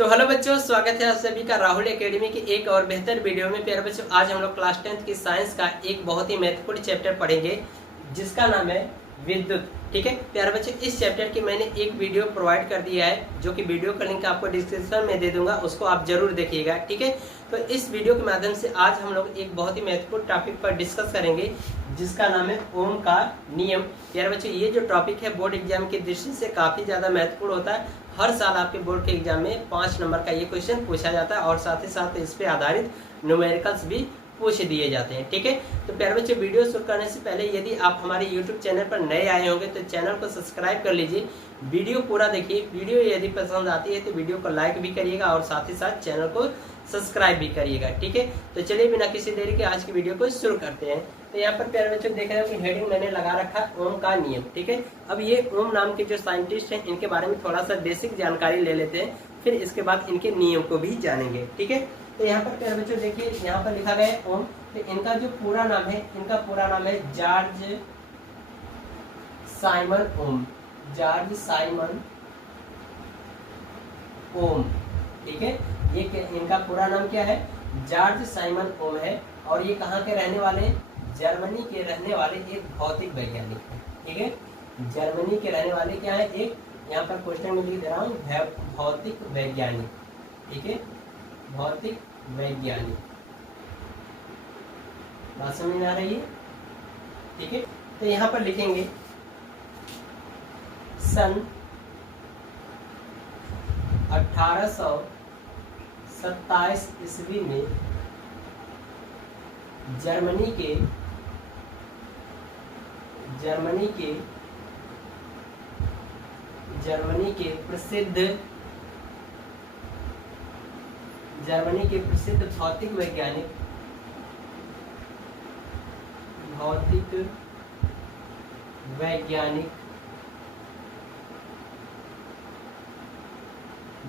तो हेलो बच्चों, स्वागत है आप सभी का राहुल एकेडमी की एक और बेहतर वीडियो में। प्यारे बच्चों, आज हम लोग क्लास 10th की साइंस का एक बहुत ही महत्वपूर्ण चैप्टर पढ़ेंगे जिसका नाम है विद्युत। ठीक है प्यारे बच्चों, इस चैप्टर की मैंने एक वीडियो प्रोवाइड कर दिया है जो कि वीडियो का लिंक आपको डिस्क्रिप्शन में दे दूंगा, उसको आप जरूर देखिएगा। ठीक है, तो इस वीडियो के माध्यम से आज हम लोग एक बहुत ही महत्वपूर्ण टॉपिक पर डिस्कस करेंगे जिसका नाम है ओम का नियम। प्यारे बच्चों, ये जो टॉपिक है बोर्ड एग्जाम की दृष्टि से काफ़ी ज़्यादा महत्वपूर्ण होता है। हर साल आपके बोर्ड के एग्जाम में 5 नंबर का ये क्वेश्चन पूछा जाता है और साथ ही साथ इस पे आधारित न्यूमेरिकल्स भी पूछ दिए जाते हैं। ठीक है, तो प्यारे बच्चे, वीडियो शुरू करने से पहले यदि आप हमारे यूट्यूब चैनल पर नए आए होंगे तो चैनल को सब्सक्राइब कर लीजिए, वीडियो पूरा देखिए। वीडियो यदि पसंद आती है तो वीडियो को लाइक भी करिएगा और साथ ही साथ चैनल को सब्सक्राइब भी करिएगा। ठीक है, तो चलिए बिना किसी देरी के आज की वीडियो को शुरू करते हैं। तो यहाँ पर प्यारे बच्चों देख रहे हो कि हेडिंग मैंने लगा रखा ओम का नियम। ठीक है, अब ये ओम नाम के जो साइंटिस्ट हैं इनके बारे में थोड़ा सा बेसिक जानकारी ले लेते हैं, फिर इसके बाद इनके नियम को भी जानेंगे। ठीक है, तो यहाँ पर प्यारे बच्चों देखिए, यहाँ पर लिखा गया है ओम। तो इनका जो पूरा नाम है, इनका पूरा नाम है जॉर्ज साइमन ओम। जॉर्ज साइमन ओम। ठीक है, ये इनका पूरा नाम क्या है? जॉर्ज साइमन ओम है। और ये कहाँ के रहने वाले? जर्मनी के रहने वाले एक भौतिक वैज्ञानिक है। ठीक है, जर्मनी के रहने वाले क्या है? एक, यहाँ पर क्वेश्चन में लिख दे रहा हूँ, भौतिक वैज्ञानिक। ठीक है, भौतिक वैज्ञानिक। बात समझ में आ रही है? ठीक है, तो यहाँ पर लिखेंगे सन 1827 ईस्वी में जर्मनी के प्रसिद्ध भौतिक वैज्ञानिक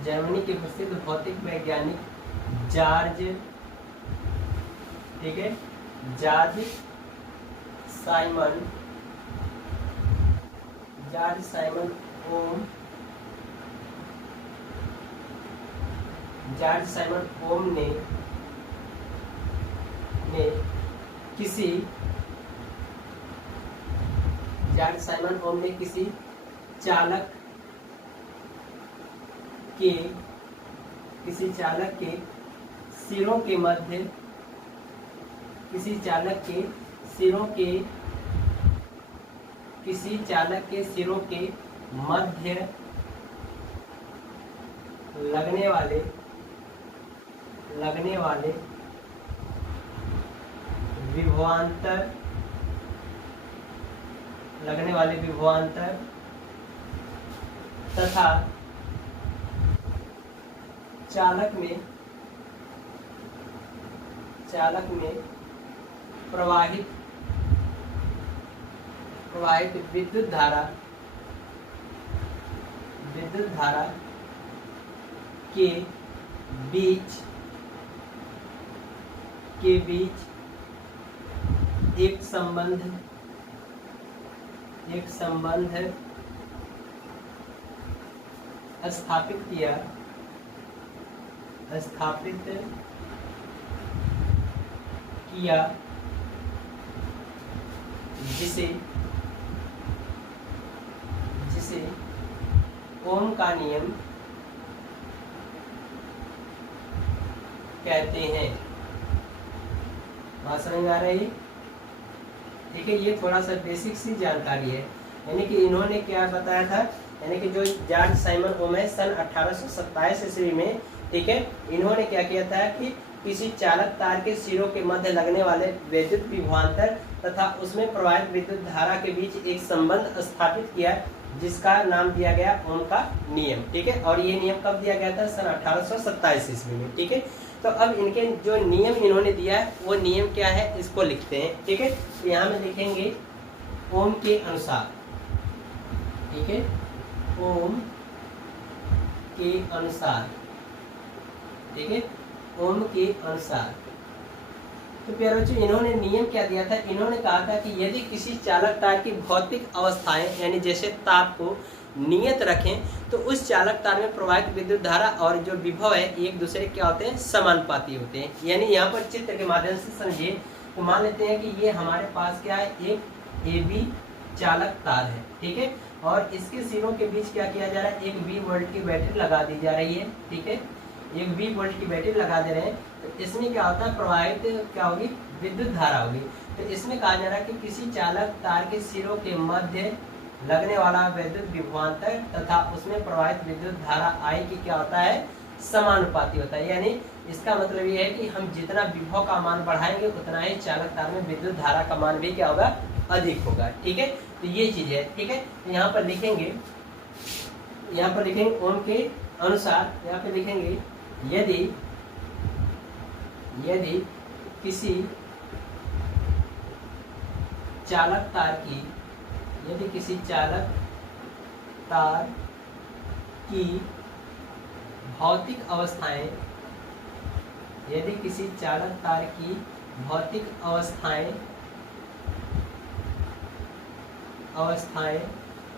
जर्मनी के प्रसिद्ध भौतिक वैज्ञानिक जॉर्ज, ठीक है, जॉर्ज साइमन ओम। जॉर्ज साइमन ओम ने किसी चालक के सिरों के मध्य लगने वाले विभवांतर तथा चालक में प्रवाहित विद्युत धारा के बीच एक संबंध स्थापित किया जिसे ओम का नियम कहते हैं। बात समझ आ रही है? ठीक है, ये थोड़ा सा बेसिक सी जानकारी है। यानी कि इन्होंने क्या बताया था, यानी कि जो जॉर्ज साइमन ओम है सन 1827 ईस्वी में, ठीक है, इन्होंने क्या किया था कि किसी चालक तार के सिरों के मध्य लगने वाले विद्युत विभवांतर तथा उसमें प्रवाहित विद्युत धारा के बीच एक संबंध स्थापित किया जिसका नाम दिया गया ओम का नियम। ठीक है, और ये नियम कब दिया गया था? सन 1827 ईस्वी में। ठीक है, तो अब इनके जो नियम इन्होंने दिया है वो नियम क्या है इसको लिखते हैं। ठीक है, तो यहाँ में लिखेंगे ओम के अनुसार। ठीक है, ओम के अनुसार। ठीक है, ओम के अनुसार। तो प्यारे बच्चों, इन्होंने नियम क्या दिया था? इन्होंने कहा था कि यदि किसी चालक तार की भौतिक अवस्थाएं, यानी जैसे ताप को नियत रखें तो उस चालक तार में प्रवाहित विद्युत धारा और जो विभव है एक दूसरे के क्या होते हैं, समानुपाती होते हैं। यानी यहाँ पर चित्र के माध्यम से समझिए तो मान लेते हैं कि ये हमारे पास क्या है, एक AB चालक तार है, ठीक है, और इसके सिरों के बीच क्या किया जा रहा है, एक 20 वोल्ट की बैटरी लगा दी जा रही है, ठीक है, एक 20 वोल्ट की बैटरी लगा दे रहे हैं। तो इसमें क्या होता है, प्रवाहित क्या होगी, विद्युत धारा होगी। तो इसमें कहा जा रहा है कि किसी चालक तार के सिरों के मध्य लगने वाला विद्युत विभवांतर तथा उसमें प्रवाहित विद्युत धारा I की क्या होता है, समानुपाती होता है। यानी इसका मतलब ये है कि हम जितना विभव का मान बढ़ाएंगे उतना ही चालक तार में विद्युत धारा का मान भी क्या होगा, अधिक होगा, ठीक है। तो ये चीज है, ठीक है। तो यहाँ पर लिखेंगे ओम के अनुसार, यहाँ पे लिखेंगे यदि किसी चालक तार की भौतिक अवस्थाएं, यदि किसी चालक तार की भौतिक अवस्थाएं,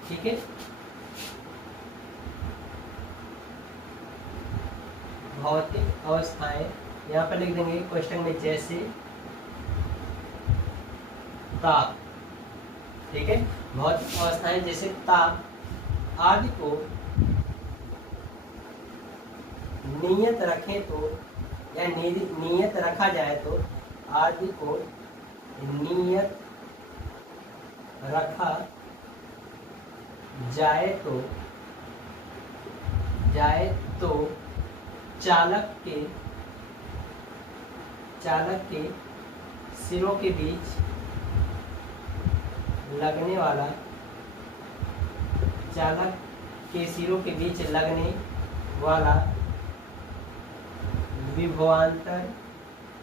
ठीक है, भौतिक अवस्थाएं यहाँ पर लिख देंगे क्वेश्चन में, जैसे ताप, ठीक है, भौतिक अवस्थाएं जैसे ताप आदि को नियत रखें तो, या नियत रखा जाए तो, आदि को नियत रखा जाए तो चालक के सिरों के बीच लगने वाला, चालक के सिरों के बीच लगने वाला विभवांतर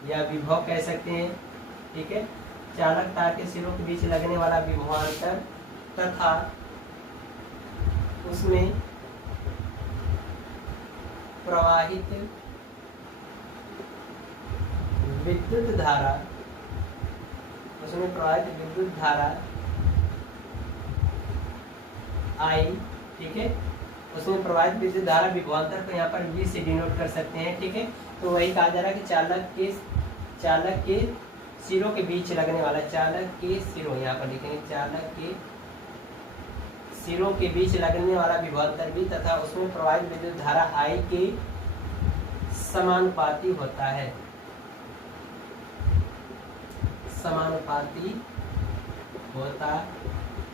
या विभव कह सकते हैं, ठीक है, चालक तार के सिरों के बीच लगने वाला विभवांतर तथा उसमें प्रवाहित विद्युत धारा, I, ठीक है, उसमें प्रवाहित विद्युत धारा विभवांतर को यहाँ पर V से डिनोट कर सकते हैं, ठीक है। तो वही कहा जा रहा है कि चालक के सिरों के बीच लगने वाला, चालक के सिरों, यहाँ पर लिखेंगे चालक के सिरों के बीच लगने वाला विभवांतर भी तथा उसमें प्रवाहित विद्युत धारा I के समानुपाती होता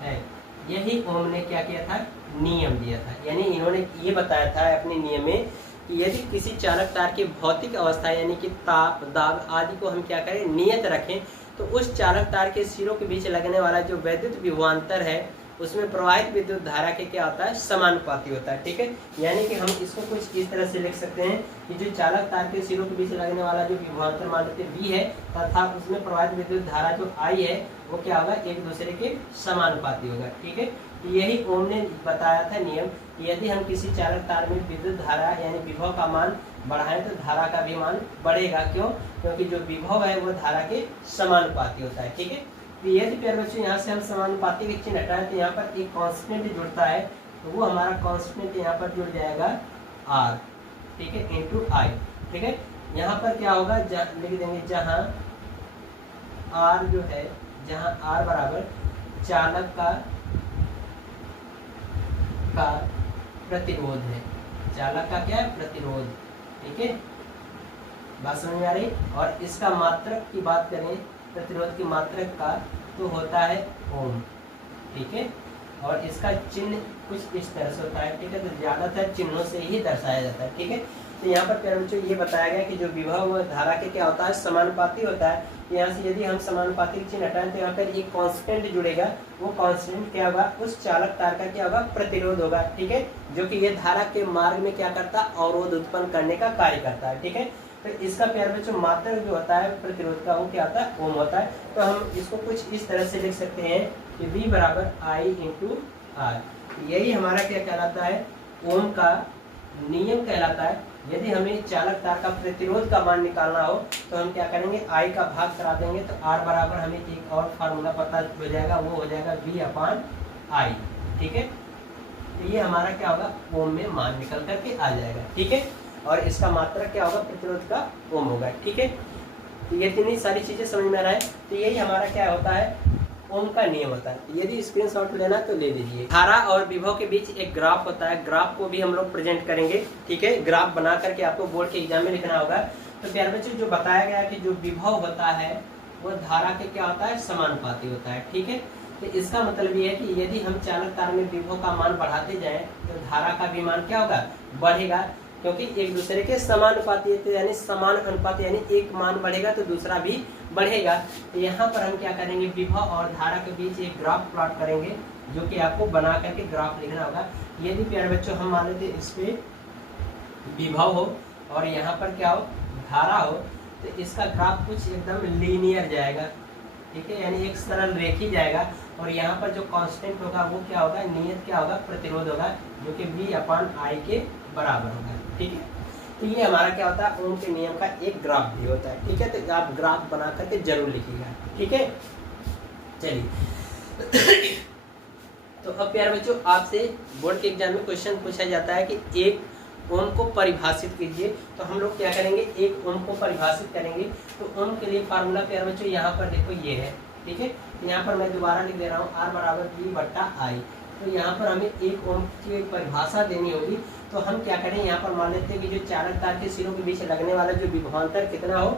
है, यही ओम ने क्या किया था, नियम दिया था। यानी इन्होंने ये बताया था अपने नियम में कि यदि किसी चालक तार की भौतिक अवस्था यानी कि ताप, दाब आदि को हम क्या करें, नियत रखें तो उस चालक तार के सिरों के बीच लगने वाला जो वैद्युत विभवांतर है उसमें प्रवाहित विद्युत धारा के क्या होता है, समानुपाती होता है, ठीक है। यानी कि हम इसको कुछ इस तरह से लिख सकते हैं कि जो चालक तार के सिरों के बीच लगने वाला जो विभवांतर मान लेते V है तथा उसमें प्रवाहित विद्युत धारा जो I है वो क्या होगा, एक दूसरे के समानुपाती होगा, ठीक है। यही ओम ने बताया था नियम, यदि हम किसी चालक तार में विद्युत धारा यानी विभव का मान बढ़ाएं तो धारा का भी मान बढ़ेगा। क्यों? क्योंकि जो विभव है वो धारा के समानुपाती होता है, ठीक है। तो यदि प्यारे बच्चों यहाँ से हम समानुपाती के चिन्ह हटाएं तो यहाँ पर एक कांस्टेंट जुड़ता है, तो वो हमारा कांस्टेंट यहाँ पर जुड़ जाएगा R, ठीक है, इंटू I, ठीक है। यहाँ पर क्या होगा, लिख देंगे जहाँ R जो है, जहाँ R बराबर चालक का प्रतिरोध है, चालक का क्या है, प्रतिरोध, ठीक है, बात समझ में आ रही। और इसका मात्रक की बात करें, प्रतिरोध की मात्रक का, तो होता है ओम, ठीक है। और इसका चिन्ह कुछ इस तरह से होता है, ठीक है, तो ज्यादातर चिन्हों से ही दर्शाया जाता है, ठीक है। तो यहाँ पर प्यारे बच्चों ये बताया गया कि जो विभव धारा के क्या होता है, समानुपाती होता है। यहाँ से यदि हम समानुपाती चिन्ह हटाएं तो यहाँ पर एक कांस्टेंट जुड़ेगा, वो कांस्टेंट क्या होगा, उस चालक तार का क्या होगा, प्रतिरोध होगा, ठीक है, जो कि ये धारा के मार्ग में क्या करता है, अवरोध उत्पन्न करने का कार्य करता है, ठीक है। तो इसका प्यारे बच्चों मात्रक जो होता है प्रतिरोध का, वो क्या होता है, ओम होता है। तो हम इसको कुछ इस तरह से लिख सकते हैं कि V बराबर I इंटू R, यही हमारा क्या कहलाता है, ओम का नियम कहलाता है। यदि हमें चालक तार का प्रतिरोध का मान निकालना हो तो हम क्या करेंगे, I का भाग करा देंगे, तो R बराबर हमें एक और फार्मूला पता हो जाएगा, वो हो जाएगा V अपॉन I, ठीक है। तो ये हमारा क्या होगा, ओम में मान निकल करके आ जाएगा। ठीक है, और इसका मात्रा क्या होगा, प्रतिरोध का ओम होगा। ठीक है, तो ये इतनी सारी चीजें समझ में आ रहा है। तो यही हमारा क्या होता है, ओम का नियम होता है। यदि स्क्रीनशॉट लेना तो ले लीजिए। धारा और विभव के बीच एक ग्राफ होता है, ग्राफ को भी हम लोग प्रेजेंट करेंगे। ठीक है, ग्राफ बना करके आपको बोर्ड के एग्जाम में लिखना होगा। तो प्यारे बच्चों, जो बताया गया कि जो विभव होता है वो धारा के क्या होता है, समानुपाती होता है। ठीक है, तो इसका मतलब ये है कि यदि हम चालक तार में विभव का मान बढ़ाते जाएं तो धारा का भी मान क्या होगा, बढ़ेगा, क्योंकि एक दूसरे के समानुपाती है। तो यानी समान अनुपात, यानी एक मान बढ़ेगा तो दूसरा भी बढ़ेगा। तो यहाँ पर हम क्या करेंगे, विभव और धारा के बीच एक ग्राफ प्लॉट करेंगे, जो कि आपको बना करके ग्राफ लिखना होगा। यदि प्यारे बच्चों हम मान लेते इस पे विभव हो और यहाँ पर क्या हो, धारा हो, तो इसका ग्राफ कुछ एकदम लीनियर जाएगा। ठीक है, यानी एक सरल रेखी जाएगा। और यहाँ पर जो कांस्टेंट होगा वो क्या होगा, नियत क्या होगा, प्रतिरोध होगा, जो कि V/I के बराबर होगा। ठीक है, तो ये हमारा क्या होता है, ओम के नियम का एक ग्राफ भी होता है। ठीक है, तो आप ग्राफ बना करके जरूर लिखिएगा। ठीक है, चलिए तो अब प्यारे बच्चों, आपसे बोर्ड के एग्जाम में क्वेश्चन पूछा जाता है कि एक ओम को परिभाषित कीजिए। तो हम लोग क्या करेंगे, एक ओम को परिभाषित करेंगे। तो ओम के लिए फार्मूला प्यारे बच्चों यहाँ पर देखो ये है। ठीक है, यहाँ पर मैं दोबारा लिख दे रहा हूँ, R = V/I। तो यहाँ पर हमें एक ओम की परिभाषा देनी होगी। तो हम क्या करें, यहाँ पर मान लेते हैं कि जो चालक तार के सिरों के बीच लगने वाला जो विभवांतर कितना हो,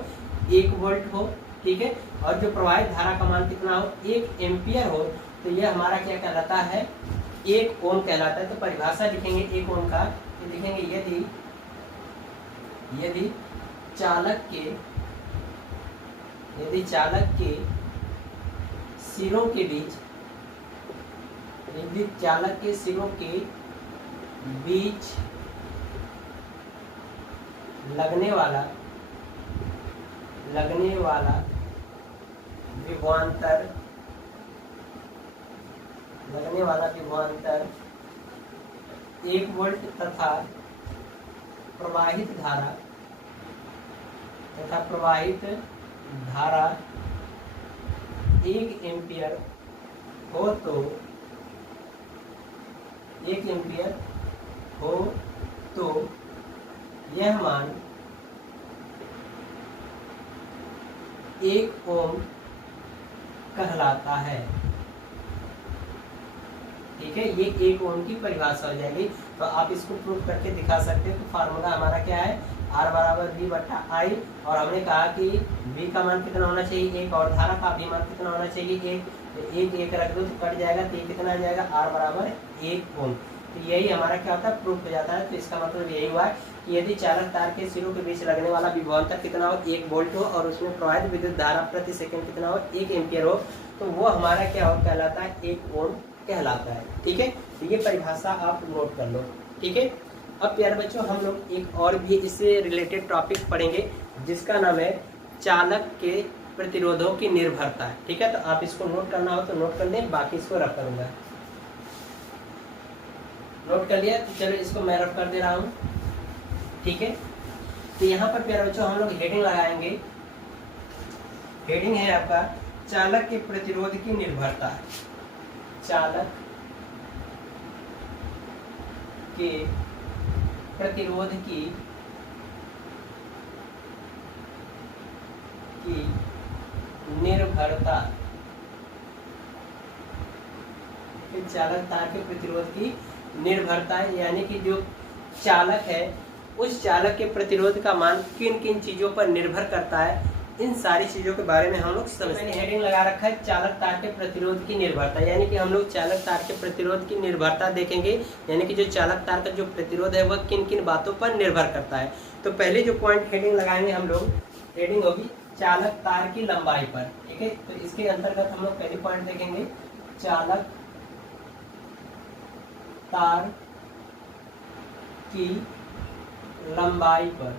1 वोल्ट हो। ठीक है, और जो प्रवाहित धारा का मान कितना हो, 1 एम्पियर हो। तो ये हमारा क्या कहलाता है, 1 ओम कहलाता है। तो परिभाषा लिखेंगे 1 ओम का, तो लिखेंगे यदि चालक के सिरों के बीच, यदि चालक के सिरों के बीच लगने वाला विभवांतर 1 वोल्ट तथा प्रवाहित धारा 1 एम्पियर हो, तो 1 एम्पियर हो तो यह मान 1 ओम कहलाता है। ठीक है, ये 1 ओम की परिभाषा हो जाएगी। तो आप इसको प्रूफ करके दिखा सकते हो। तो फार्मूला हमारा क्या है, R = V/I। और हमने कहा कि V का मान कितना होना चाहिए, 1, और धारा का भी मान कितना होना चाहिए, 1। तो 1 रख दो तो कट जाएगा, तो ये कितना आ जाएगा, R = 1 ओम। तो यही हमारा क्या होता है, प्रूफ हो जाता है। तो इसका मतलब यही हुआ कि यदि चालक तार के सिरों के बीच लगने वाला विभवांतर कितना हो, 1 वोल्ट हो, और उसमें प्रवाहित विद्युत धारा प्रति सेकंड कितना हो, 1 एम्पियर हो, तो वो हमारा क्या हो कहलाता है, 1 ओम कहलाता है। ठीक है, तो ये परिभाषा आप नोट कर लो। ठीक है, अब प्यारे बच्चों, हम लोग एक और भी इससे रिलेटेड टॉपिक पढ़ेंगे, जिसका नाम है चालक के प्रतिरोधों की निर्भरता। ठीक है, तो आप इसको नोट करना हो तो नोट कर लें, बाकी इसको रफ करूंगा। नोट कर लिया, तो चलो इसको मैं रफ कर दे रहा हूँ। ठीक है, तो यहाँ पर प्यारे बच्चों हम लोग हेडिंग लगाएंगे। हेडिंग है आपका, चालक के प्रतिरोध की निर्भरता। चालक के प्रतिरोध की निर्भरता। चालक तार के प्रतिरोध की निर्भरता, यानी कि जो चालक है उस चालक के प्रतिरोध का मान किन किन चीजों पर निर्भर करता है, इन सारी चीजों के बारे में हम लोग समझते हैं। हेडिंग लगा रखा है चालक तार के प्रतिरोध की निर्भरता, यानी कि हम लोग चालक तार के प्रतिरोध की निर्भरता देखेंगे, यानी कि जो चालक तार का जो प्रतिरोध है वह किन किन बातों पर निर्भर करता है। तो पहले जो पॉइंट हेडिंग लगाएंगे हम लोग, हेडिंग होगी चालक तार की लंबाई पर। ठीक है, तो इसके अंतर्गत हम लोग पहले पॉइंट देखेंगे, चालक तार की लंबाई पर।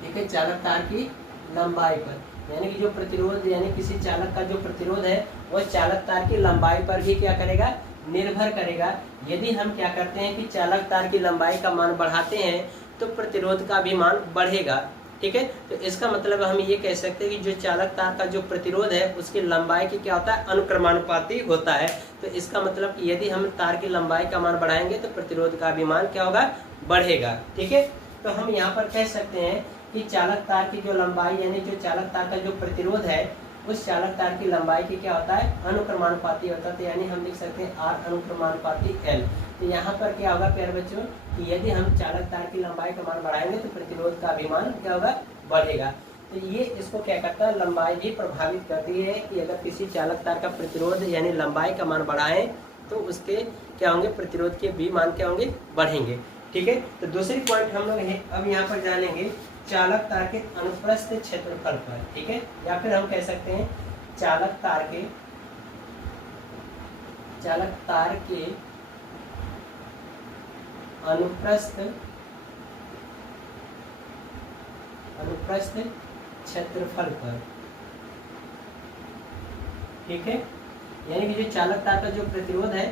ठीक है, चालक तार की लंबाई पर, यानी कि जो प्रतिरोध, यानी किसी चालक का जो प्रतिरोध है वह चालक तार की लंबाई पर भी क्या करेगा, निर्भर करेगा। यदि हम क्या करते हैं कि चालक तार की लंबाई का मान बढ़ाते हैं तो प्रतिरोध का भी मान बढ़ेगा। ठीक है। तो इसका मतलब हम ये कह सकते हैं कि जो चालक तार का जो प्रतिरोध है उसकी लंबाई की क्या होता है, अनुक्रमानुपाती होता है। तो इसका मतलब कि यदि हम तार की लंबाई का मान बढ़ाएंगे तो प्रतिरोध का भी मान क्या होगा, बढ़ेगा। ठीक है। तो हम यहाँ पर कह सकते हैं कि चालक तार की जो लंबाई यानी जो चालक तार का जो प्रतिरोध है उस चालक तार की लंबाई की क्या होता है, अनुक्रमानुपाती होता है। तो यानी हम लिख सकते हैं R अनुक्रमानुपाती L। तो यहाँ पर क्या होगा प्यारे बच्चों कि यदि हम चालक तार की लंबाई का मान बढ़ाएंगे तो प्रतिरोध का भी मान क्या होगा, बढ़ेगा। तो ये इसको क्या करता है, लंबाई भी प्रभावित करती है कि अगर किसी चालक तार का प्रतिरोध यानी लंबाई का मान बढ़ाएं तो उसके क्या होंगे, प्रतिरोध के भी मान क्या होंगे, बढ़ेंगे। ठीक है। तो दूसरी पॉइंट हम लोग अब यहाँ पर जानेंगे चालक तार के अनुप्रस्थ क्षेत्रफल पर। ठीक है। या फिर हम कह सकते हैं चालक तार के अनुप्रस्थ क्षेत्रफल पर। ठीक है। यानी कि जो चालक तार का जो प्रतिरोध है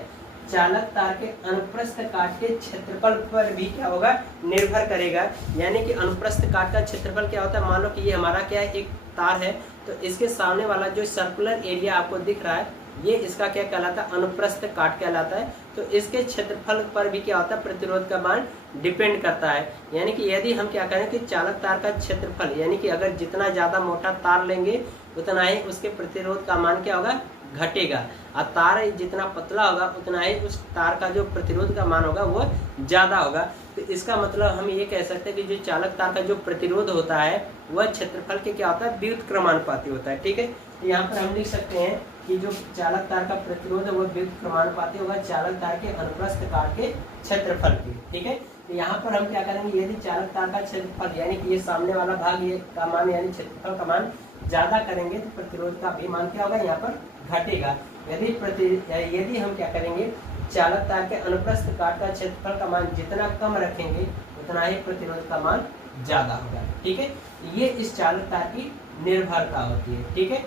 चालक तार के अनुप्रस्थ काट के क्षेत्रफल पर भी क्या होगा, निर्भर करेगा। यानी कि अनुप्रस्थ काट का क्षेत्रफल क्या होता है, मान लो कि ये हमारा क्या है, एक तार है, तो इसके सामने वाला जो सर्कुलर एरिया आपको दिख रहा है ये इसका क्या कहलाता है, अनुप्रस्थ काट कहलाता है। तो इसके क्षेत्रफल पर भी क्या होता है, प्रतिरोध का मान डिपेंड करता है। यानी कि यदि हम क्या करें कि चालक तार का क्षेत्रफल यानी कि अगर जितना ज़्यादा मोटा तार लेंगे उतना ही उसके प्रतिरोध का मान क्या होगा, घटेगा। और तार जितना पतला होगा उतना ही उस तार का जो प्रतिरोध का मान होगा वो ज़्यादा होगा। तो इसका मतलब हम ये कह सकते हैं कि जो चालक तार का जो प्रतिरोध होता है वह क्षेत्रफल के क्या होता है, व्युत्क्रमानुपाती होता है। ठीक है। तो यहाँ पर हम लिख सकते हैं कि जो चालक तार का प्रतिरोध है वह व्युत्क्रमानुपाती होगा चालक तार के अनुप्रस्थ काट के क्षेत्रफल के। ठीक है। तो यहाँ पर हम क्या करेंगे, यदि चालक तार का क्षेत्रफल यानी कि ये सामने वाला भाग ये का मान यानी क्षेत्रफल का मान ज्यादा करेंगे तो प्रतिरोध का भी मान क्या होगा, यहाँ पर घटेगा। यदि हम क्या करेंगे, चालक तार के अनुप्रस्थ काट का क्षेत्रफल का मान जितना कम रखेंगे उतना ही प्रतिरोध का मान ज्यादा होगा। ठीक है। ये इस चालक तार की निर्भरता होती है। ठीक है।